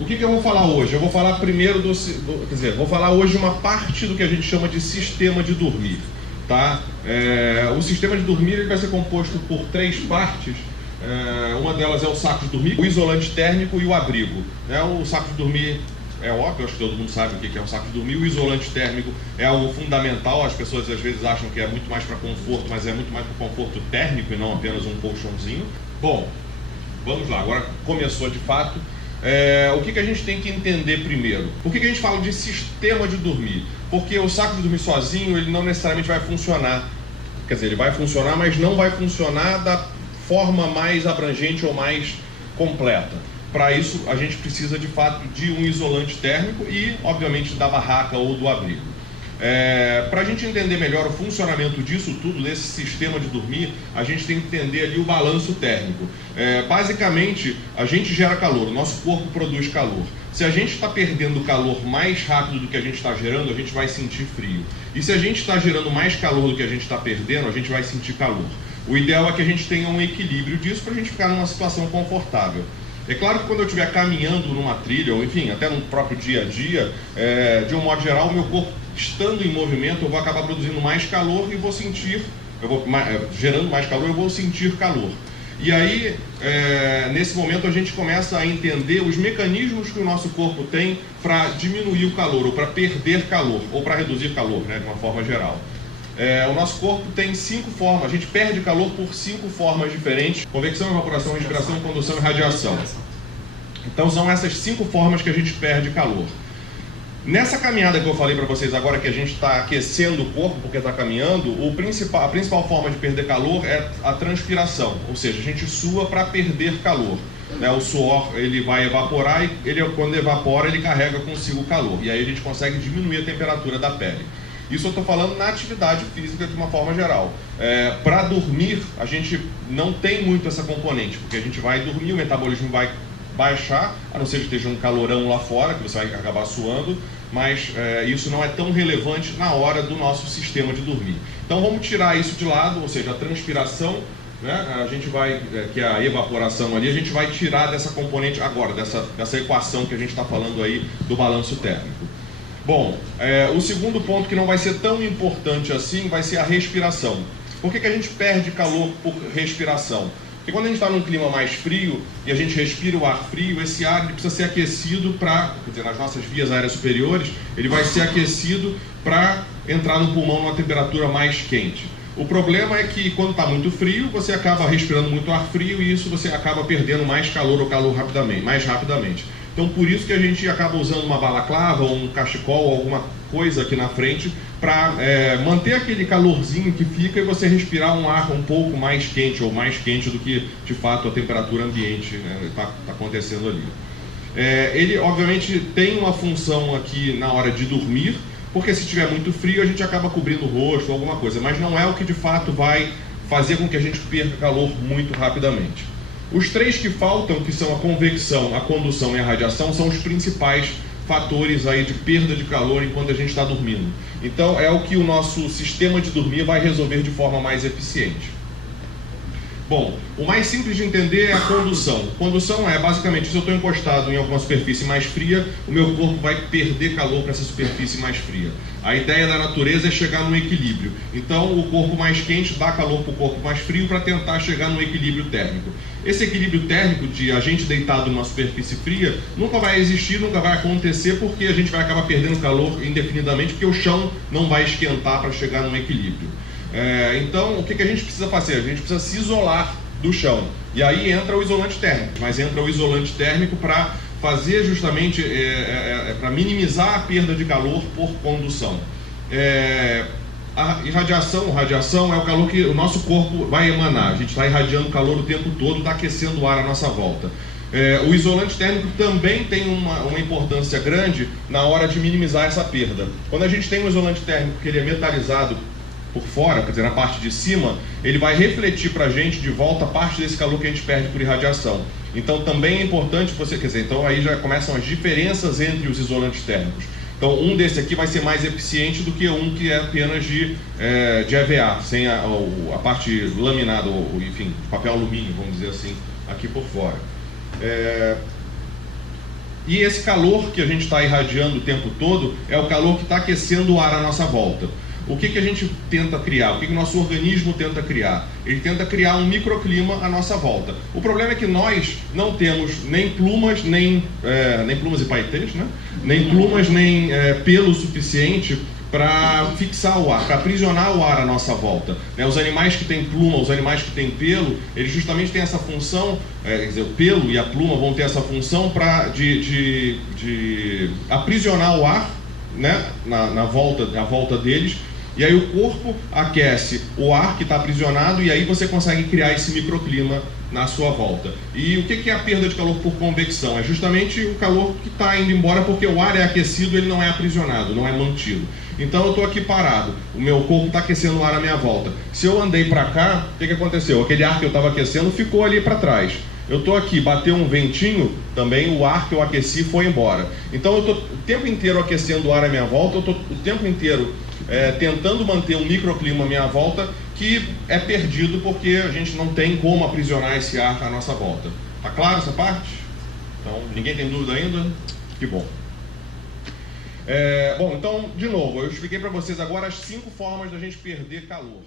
o que eu vou falar hoje? Eu vou falar primeiro quer dizer, vou falar hoje uma parte do que a gente chama de sistema de dormir, tá? O sistema de dormir ele vai ser composto por 3 partes. Uma delas é o saco de dormir, o isolante térmico e o abrigo. O saco de dormir é óbvio, acho que todo mundo sabe o que é um saco de dormir. O isolante térmico é algo fundamental, as pessoas às vezes acham que é muito mais para conforto, mas é muito mais para conforto térmico e não apenas um colchãozinho. Bom, vamos lá, agora começou de fato. O que a gente tem que entender primeiro? Por que a gente fala de sistema de dormir? Porque o saco de dormir sozinho, ele não necessariamente vai funcionar. Quer dizer, ele vai funcionar, mas não vai funcionar da forma mais abrangente ou mais completa. Para isso, a gente precisa de fato de um isolante térmico e, obviamente, da barraca ou do abrigo. Para a gente entender melhor o funcionamento disso tudo, desse sistema de dormir, a gente tem que entender ali o balanço térmico. Basicamente, a gente gera calor, o nosso corpo produz calor. Se a gente está perdendo calor mais rápido do que a gente está gerando, a gente vai sentir frio. E se a gente está gerando mais calor do que a gente está perdendo, a gente vai sentir calor. O ideal é que a gente tenha um equilíbrio disso para a gente ficar numa situação confortável. É claro que quando eu estiver caminhando numa trilha, ou enfim, até no próprio dia a dia, de um modo geral, o meu corpo estando em movimento, eu vou acabar produzindo mais calor e vou sentir, gerando mais calor, eu vou sentir calor. E aí, nesse momento, a gente começa a entender os mecanismos que o nosso corpo tem para diminuir o calor, ou para perder calor, ou para reduzir calor, né, de uma forma geral. O nosso corpo tem 5 formas, a gente perde calor por 5 formas diferentes: convecção, evaporação, respiração, condução e radiação. Então são essas 5 formas que a gente perde calor. Nessa caminhada que eu falei para vocês agora, que a gente está aquecendo o corpo porque está caminhando, a principal forma de perder calor é a transpiração, ou seja, a gente sua para perder calor. O suor ele vai evaporar e quando evapora ele carrega consigo o calor, e aí a gente consegue diminuir a temperatura da pele. Isso eu estou falando na atividade física de uma forma geral. Para dormir, a gente não tem muito essa componente, porque a gente vai dormir, o metabolismo vai baixar, a não ser que esteja um calorão lá fora, que você vai acabar suando, mas isso não é tão relevante na hora do nosso sistema de dormir. Então vamos tirar isso de lado, ou seja, a transpiração, né, a gente vai, que é a evaporação ali, a gente vai tirar dessa componente agora, dessa equação que a gente está falando aí do balanço térmico. Bom, o segundo ponto que não vai ser tão importante assim vai ser a respiração. Por que a gente perde calor por respiração? Porque quando a gente está num clima mais frio e a gente respira o ar frio, esse ar ele precisa ser aquecido quer dizer, nas nossas vias aéreas superiores, ele vai ser aquecido para entrar no pulmão numa temperatura mais quente. O problema é que quando está muito frio, você acaba respirando muito ar frio e isso você acaba perdendo mais calor mais rapidamente. Então por isso que a gente acaba usando uma balaclava ou um cachecol ou alguma coisa aqui na frente para manter aquele calorzinho que fica e você respirar um ar um pouco mais quente ou mais quente do que de fato a temperatura ambiente está acontecendo ali. Ele obviamente tem uma função aqui na hora de dormir, porque se estiver muito frio a gente acaba cobrindo o rosto ou alguma coisa, mas não é o que de fato vai fazer com que a gente perca calor muito rapidamente. Os 3 que faltam, que são a convecção, a condução e a radiação, são os principais fatores aí de perda de calor enquanto a gente está dormindo. Então é o que o nosso sistema de dormir vai resolver de forma mais eficiente. Bom, o mais simples de entender é a condução. Condução é basicamente, se eu estou encostado em alguma superfície mais fria, o meu corpo vai perder calor para essa superfície mais fria. A ideia da natureza é chegar num equilíbrio. Então o corpo mais quente dá calor para o corpo mais frio para tentar chegar num equilíbrio térmico. Esse equilíbrio térmico de a gente deitado numa superfície fria nunca vai existir, nunca vai acontecer, porque a gente vai acabar perdendo calor indefinidamente, porque o chão não vai esquentar para chegar num equilíbrio. Então, o que a gente precisa fazer? A gente precisa se isolar do chão. E aí entra o isolante térmico. Mas entra o isolante térmico para fazer justamente, para minimizar a perda de calor por condução. A radiação é o calor que o nosso corpo vai emanar. A gente está irradiando calor o tempo todo, está aquecendo o ar à nossa volta. O isolante térmico também tem uma importância grande na hora de minimizar essa perda. Quando a gente tem um isolante térmico que ele é metalizado por fora, quer dizer, na parte de cima, ele vai refletir para a gente de volta parte desse calor que a gente perde por irradiação. Então também é importante quer dizer, então aí já começam as diferenças entre os isolantes térmicos. Então um desse aqui vai ser mais eficiente do que um que é apenas de EVA, sem a parte laminada, ou enfim, papel alumínio, vamos dizer assim, aqui por fora. E esse calor que a gente está irradiando o tempo todo é o calor que está aquecendo o ar à nossa volta. O que a gente tenta criar? O que o nosso organismo tenta criar? Ele tenta criar um microclima à nossa volta. O problema é que nós não temos nem plumas, nem plumas e paetês, né? Nem plumas, nem pelo suficiente para fixar o ar, para aprisionar o ar à nossa volta. Os animais que têm pluma, os animais que têm pelo, eles justamente têm essa função, quer dizer, o pelo e a pluma vão ter essa função de aprisionar o ar, né, na volta deles. E aí o corpo aquece o ar que está aprisionado e aí você consegue criar esse microclima na sua volta. E o que é a perda de calor por convecção? É justamente o calor que está indo embora porque o ar é aquecido, ele não é aprisionado, não é mantido. Então eu estou aqui parado, o meu corpo está aquecendo o ar à minha volta. Se eu andei para cá, o que aconteceu? Aquele ar que eu estava aquecendo ficou ali para trás. Eu estou aqui, bateu um ventinho, também o ar que eu aqueci foi embora. Então eu estou o tempo inteiro aquecendo o ar à minha volta, eu estou o tempo inteiro tentando manter um microclima à minha volta que é perdido porque a gente não tem como aprisionar esse ar à nossa volta. Tá claro essa parte? Então, ninguém tem dúvida ainda? Que bom. Bom, então, de novo, eu expliquei para vocês agora as 5 formas da gente perder calor.